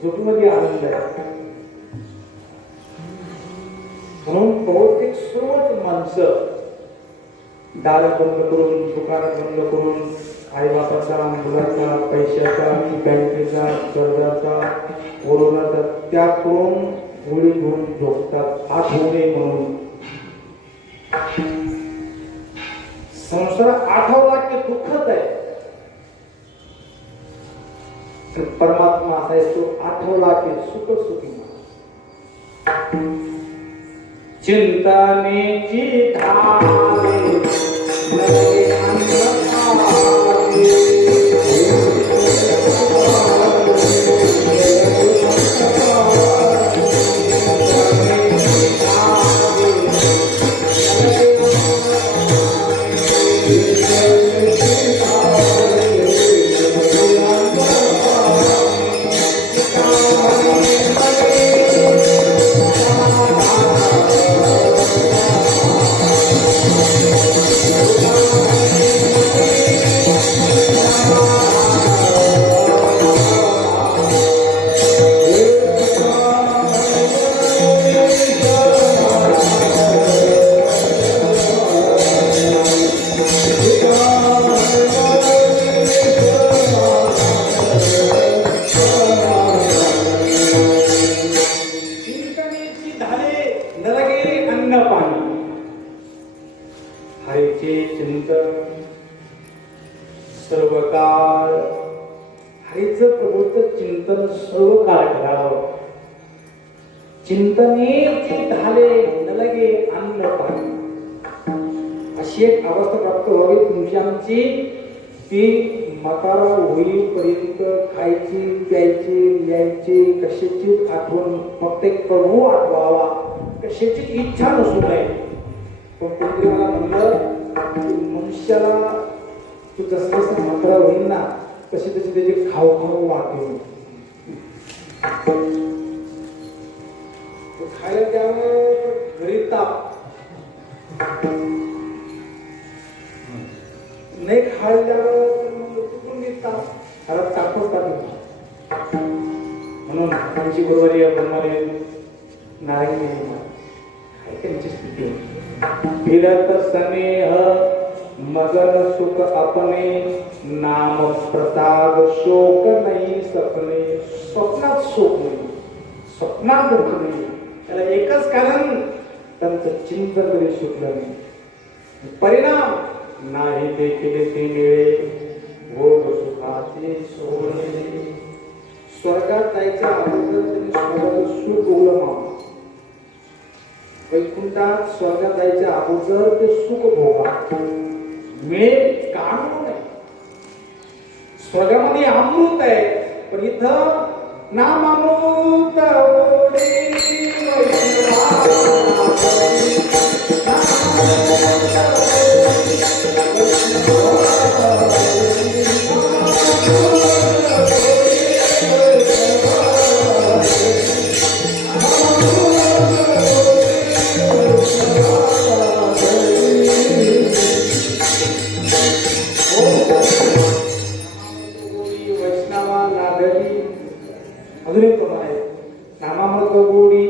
झोपमध्ये आनंद आहे. म्हणून बहुतेक सर्वच माणसं दार बंद करून, दुकानात बंद करून, आई बापाचा, मुलाचा, पैशाचा, बँकेचा, कर्जाचा, कोरोनाचा त्याग करून गोळी घेऊन झोपतात. आठ होऊ नये म्हणून. संसार आठवला की दुःखच आहे. परमात्मा असा आहे, तो आठवला की सुख सुखी. चिंतनेची धारे नवे हरीचे चिंतन सर्व काळ. हरीचं प्रभूचं चिंतन सर्व काळ करावं. चिंतनेचे झाले न लगे अन्न पाणी. अशी एक अवस्था प्राप्त व्हावी तुमची आमची. ती म्हातारा होईपर्यंत खायची, प्यायची, लिहायची कशाचीच आठवण, फक्त एक प्रभू आठवावा, कशाची इच्छा नसू नये. पण कोणतरी मला म्हणलं की मनुष्याला तू जसं जसं म्हातारा होईल ना तशी तशी त्याची खाऊ खाऊ वाटेल. खायला त्यावर घरी ताप नाही, खायला चुकून ताप घरात तापच टाकलं. म्हणून आमची गुरुवारी बनणारे नारायण त्यांची स्थिती. फिरत स्नेह मगन सुख अपने, नाम प्रसाद शोक नाही सपने. स्वप्नात शोक नाही, स्वप्नात दुःख नाही. त्याला एकच कारण, त्यांचं चिंतन कधी सुटलं नाही. परिणाम नाही देखील ते मिळे, भोग सुखाचे सोडले. स्वर्गात जायच्या अगोदर त्यांनी स्वर्गाचं सुख भोगलं. वैकुंठात स्वर्गात जायच्या अगोदर ते सुख भोगा मिळेल का नाही. स्वर्गामध्ये अमृत आहे, पण इथं नामामृत अजून एक प्रमाण आहे. नामामृत गोडी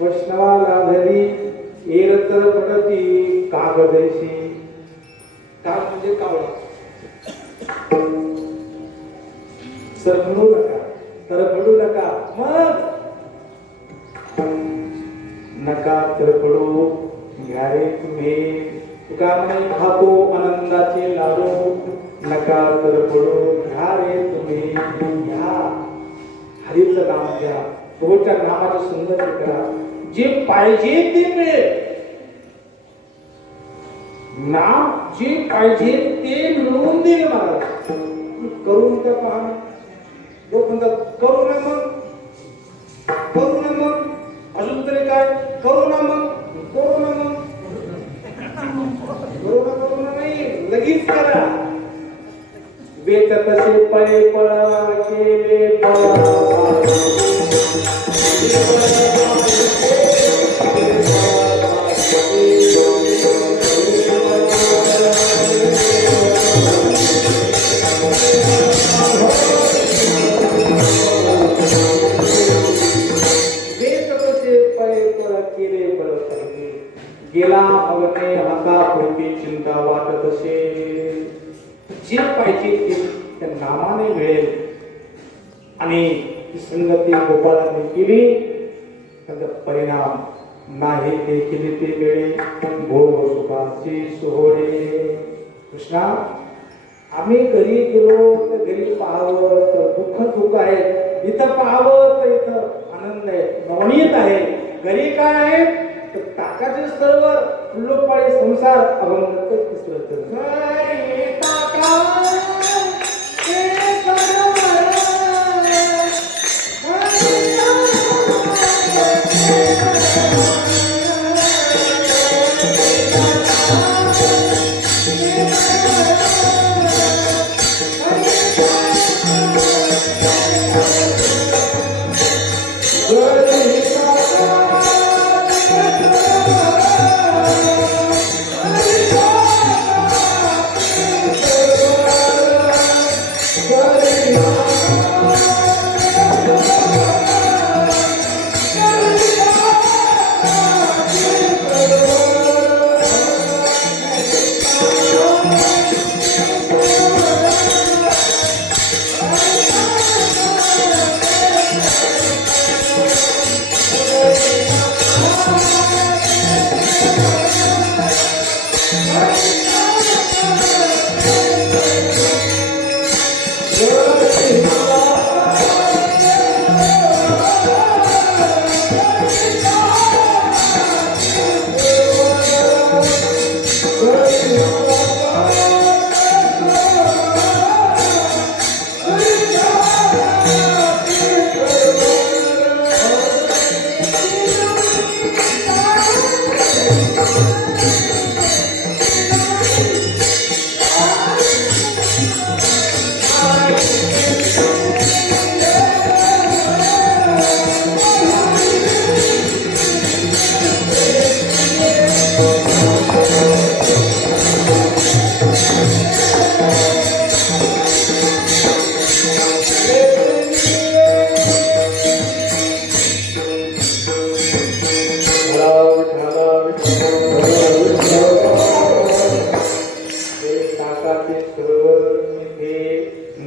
वैष्णवाला धरी, एरतर पडती कागदैशी. काग म्हणजे कावळा. सरपडू नका, तरपडू नका. मग नका तरपडू, घ्या रे तुम्ही. तुका म्हणे खातो आनंदाचे लाडू, नका तरपडू, घ्या रे तुम्ही. घ्या हरीचं नाम घ्या, प्रभूच्या नामाची संगती करा. जे पाहिजे ते मिळेल. नाम जे पाहिजे ते मिळवून देईल महाराज. करून त्या पहा. लोक म्हणतात करू ना मग, करू ना मग, अजून तरी काय करू ना मग, करू ना मग. करू ना नाही, लगेच करा. वेच तसे पळे पळा केले पळापळी. गेला अवने आता कोणती चिंता वाटत असेल. जे पाहिजे ते त्या नामाने मिळेल. आणि ती संगती गोपाळाने केली त्याचा परिणाम नाही ते केले ते मिळे भोग सुखाचे सोहळे. कृष्णा आम्ही घरी गेलो तर घरी पाहावं तर दुःख आहे, इथं पाहावं तर इथं आनंद आहे, नवनीत आहे. घरी काय आहे तर ताकाचे सरोवर, फुल्लोपाळी संसार, अभंग तिसरं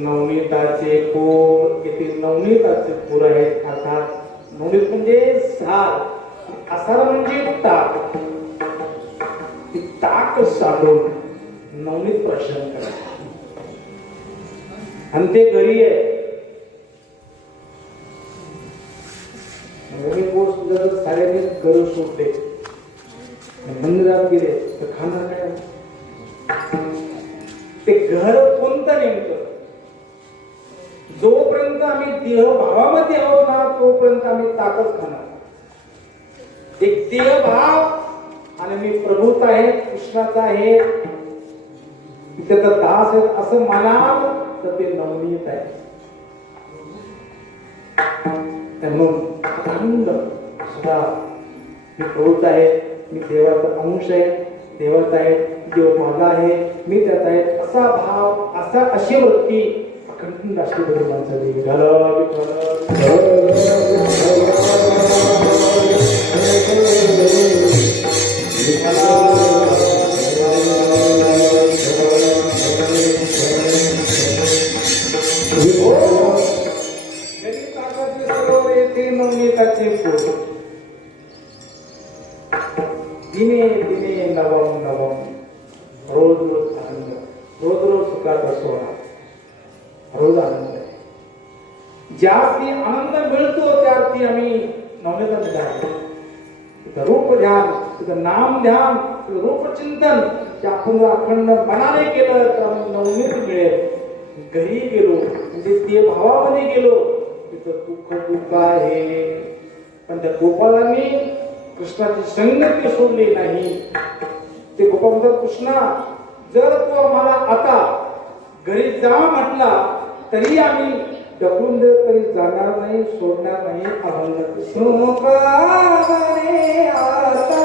नवनीताचे पोर, इथे नवनीताचे पोर आहेत. अर्थात नवनीत म्हणजे सार, आसार म्हणजे ताक. ताक साधून नवनीत प्रश्न करा आणि ते घरी आहे. नवनीत गोष्ट जर साऱ्याने घर सोडते, मंदिरात गेले तर खाणार काय? ते घर कोणतं नेमकं? जोपर्यंत आम्ही देहभावामध्ये आहोत ना तोपर्यंत आम्ही ताकद खाणार. एक देहभाव आणि मी प्रभूत आहे, कृष्णाचा आहे, त्याचा दास आहे असं म्हणाल तर ते नवनीत आहे. म्हणून आनंद सुद्धा मी प्रभूत आहे, मी देवाचा अंश आहे, देवाचा आहे, देव माझा आहे, मी त्याचा आहे असा भाव, असा अशी वृत्ती अखंड राष्ट्रपती माणसाची दिने दिने नवम नवम, रोज रोज आनंद, रोज रोज सुखाचा सोहळा, रोज आनंद आहे. ज्या ती आनंद मिळतो त्यार्थी आम्ही नवनीतामध्ये आहे. तिथं रूप ध्यान, तिथं नाम ध्यान, तिथं रूप चिंतन आपण अखंड मनाने केलं तर आम्ही नवनीत मिळेल. घरी गेलो म्हणजे ते भावामध्ये गेलो तिथं दुःख आहे. पण त्या गोपालांनी कृष्णाची संगती सोडली नाही. ते गोपाल म्हणतात, कृष्णा जर तू आम्हाला आता घरी जा म्हटला तरी आम्ही ढकलून दिलं तरी जाणार नाही, सोडणार नाही. अभंग सुखावणे आता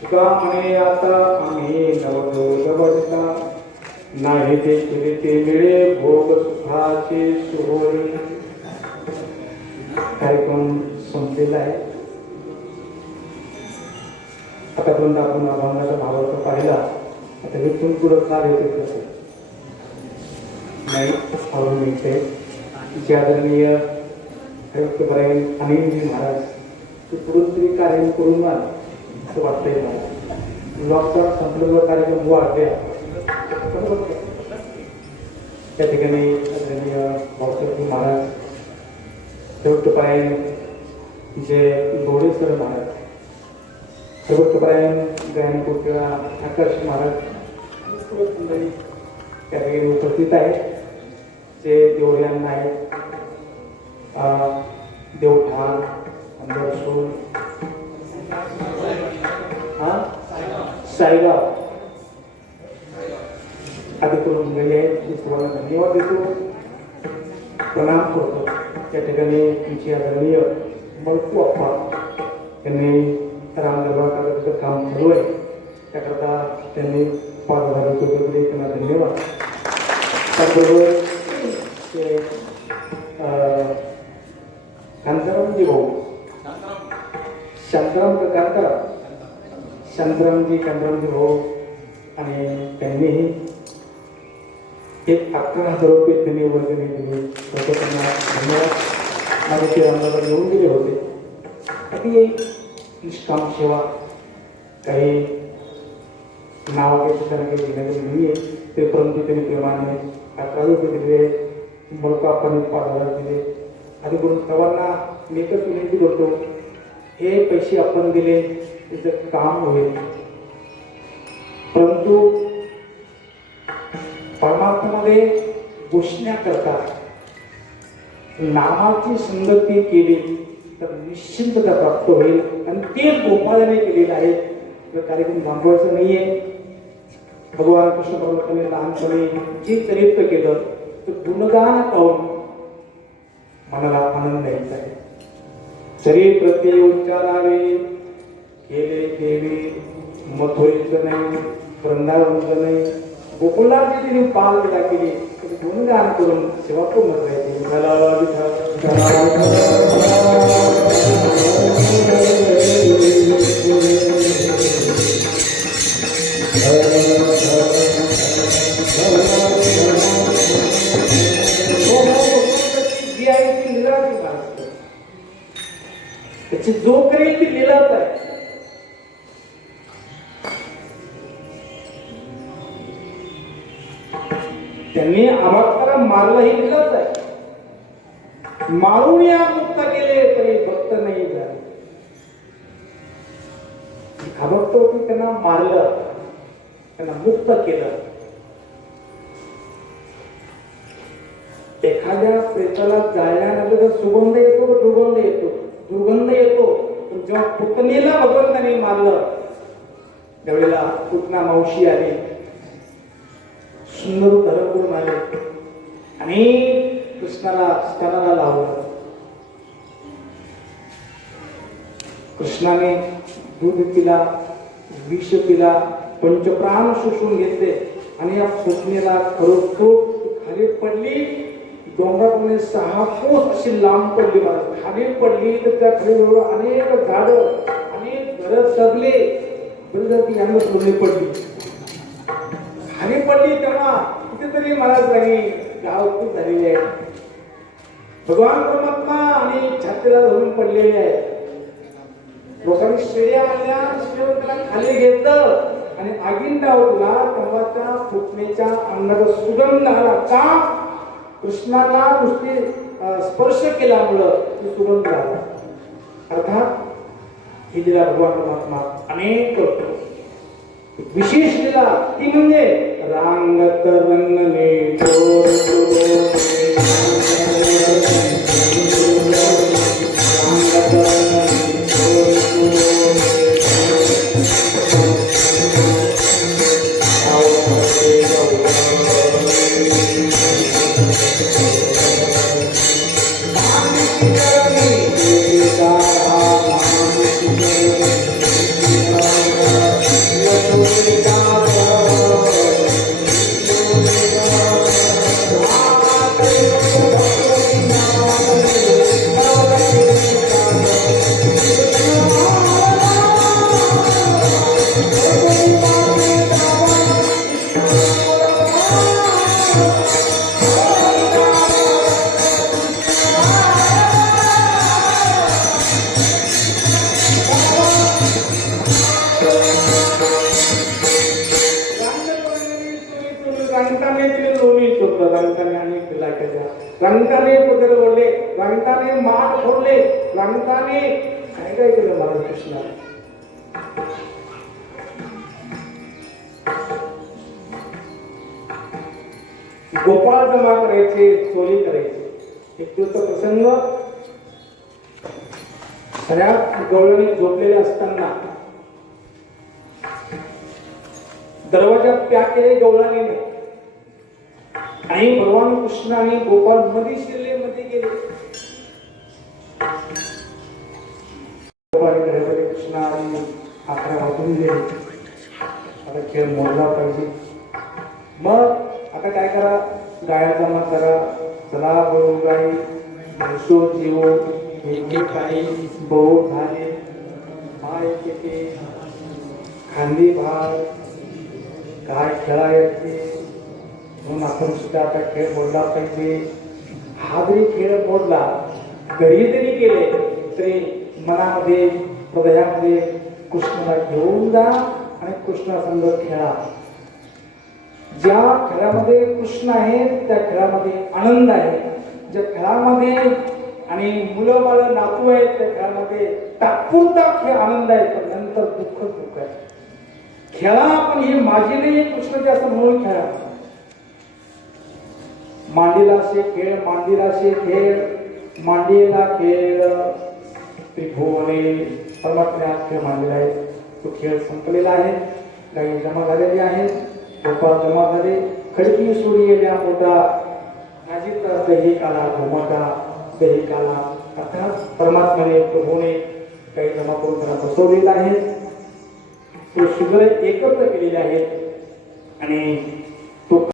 तुका म्हणे आता आम्ही नवजोग बढता नाही ते केले ते मिळे भोग सुखाचे सोहळे. कार्यक्रम संपलेला आहे. आतापर्यंत आपण अभंगाचा भावार्थ पाहिला. आता इथून पुढं काल येते कसं नाही आवडून मिळते. तिचे आदरणीय अनिलजी महाराज ते पुढून तरी कार्य करून मान असं वाटतंय मला. लॉकडाऊन संपल्यावर कार्यक्रम वाढले. त्या ठिकाणी आदरणीय भाऊसाहेब महाराज शेवटपर्यंत जे गोडे सर महाराज शेवटपर्यंत गायनकोट आकाश महाराज मंडळी त्या ठिकाणी उपस्थित आहेत. जे देवळ्यांना आहेत देवठाण अंबरसूर साईगाव आदी करून मंडळी आहेत. मी सर्वांना धन्यवाद देतो, प्रणाम करतो. त्या ठिकाणी तुमची आदरणीय मलकू अप्पा यांनी रामदरबार काम चालू आहे. त्याकरता त्यांनी 5,000 रुपये दिले, त्यांना धन्यवाद. त्याबरोबर ते कांतारामजी भाऊ शांतारामजी भाऊ आणि त्यांनीही एक 11,000 रुपये त्यांनी वर्गणी दिली. त्यांना धन्यवाद. माझे ते आम्हाला येऊन दिले होते. अति निष्काम सेवा, काही नावाचे त्यांना काही घेण्याची नाही आहे ते, परंतु त्यांनी प्रेमाने 11 रुपये दिले. मला आपण 5,000 दिले. आधी करून सर्वांना मी एकच विनंती करतो, हे पैसे आपण दिले त्याचं काम होईल, परंतु परमात्म्यामध्ये घोषण्याकरता नामाची संगती केली तर निश्चिंतता प्राप्त होईल. आणि ते गोपाळाने केलेलं आहे. कार्यक्रम थांबवायचा नाहीये. भगवान कृष्ण परमात्म्याने लहानपणी जे चरित्र केलं ते गुणगान पाहून मनाला आनंद द्यायचा आहे. चरित्र ते उच्चारावे केले देवी मथुरेचं नाही, वृंदावनचं नाही, गोकुळाची तिने पाल विदा केली. गुणगान करून सेवा पूर्ण करायची. त्याची जो करेल ती लिलाच आहे. त्यांनी आभातकाला मारला ही लिलाच आहे. मारून या मुक्त केले तरी भक्त नाही झाले. घाबरतो होती, त्यांना मारलं, त्यांना मुक्त केलं. एखाद्या प्रेताला जायला लागलं तर सुगंध येतो, दुर्गंध येतो. दुर्गंध येतो जेव्हा पुतणीला भगवंताने मारलं त्यावेळेला पुतना मावशी आली, सुंदर धरण करून आले आणि कृष्णाला स्तनाला लावलं. कृष्णाने दूध पिला, विष पिला, पंचप्राण शोषून घेतले आणि या पुतणीला खरोखर खाली पडली. डोंगरातून 6 कोस अशी लांब पडली. खाली पडली तर त्या खाली अनेक झाड, अनेक घर दबले. ती यांना सोडली पडली. खाली पडली तेव्हा कुठेतरी मला जाणी गावती झालेली आहे. भगवान परमात्मा आणि छातीला धरून पडलेले आहे. लोकांनी शेळ्या आणल्या, शेळ्या त्याला खाली घेतलं आणि आगीन लावला. तेव्हा त्या पुतणीच्या अंगाचा सुगंध आला. का? कृष्णाला नुसते स्पर्श केल्यामुळं तो सुगंध आला. अर्थात ही लीला भगवान परमात्मा अनेक करतो. विशेष लीला ती म्हणजे रांगत रंगने रंगाने पदर ओढले, रंगाने माठ फोडले, रंगाने काय काय केलं महाराज कृष्ण. गोपाळ जमा करायचे, चोरी करायचे. एक दिवस प्रसंग, सगळ्या गवळणी झोपलेले असताना दरवाजात पॅक केले गवळणीने आणि भगवान कृष्ण आणि गोपाळ मध्ये शिरले, मध्ये गेले. कृष्ण आणि 11 वाजून गेले. आता खेळ मोडला पाहिजे. मग आता काय करा, गाया जमा करा. चला बळू गाई, म्हैसो जीव, काही बहु झाले, माय येते, खांदी भार, काय खेळायचे. म्हणून आपण सुद्धा आता खेळ मोडला पाहिजे. हा जरी खेळ मोडला, घरी जरी गेले तरी मनामध्ये, हृदयामध्ये कृष्णाला घेऊन जा आणि कृष्णासंग खेळा. ज्या खेळामध्ये कृष्ण आहे त्या खेळामध्ये आनंद आहे. ज्या खेळामध्ये आणि मुलं बाळ नातू आहेत त्या खेळामध्ये तात्पुरता खेळ आनंद आहे, पण नंतर दुःख आहे. खेळा पण हे माझी नाही, कृष्णाचे असं म्हणून खेळा. मांडीला शे खेळ, मांडीला शे खेळ, मांडीला खेळ त्रिभुवने. परमात्म्याने हा खेळ मांडलेला आहे. तो खेळ संपलेला आहे. गाई जमा झालेली आहेत, गोपाळ जमा झाले. खडकी सुरी गेल्या मोठा, नाजीचा दही काला, घुमटा दही काला. अर्थात परमात्म्याने प्रभूने काही जमा करून त्यांना बसवलेला आहे. तो सगळे एकत्र केलेले आहेत आणि तो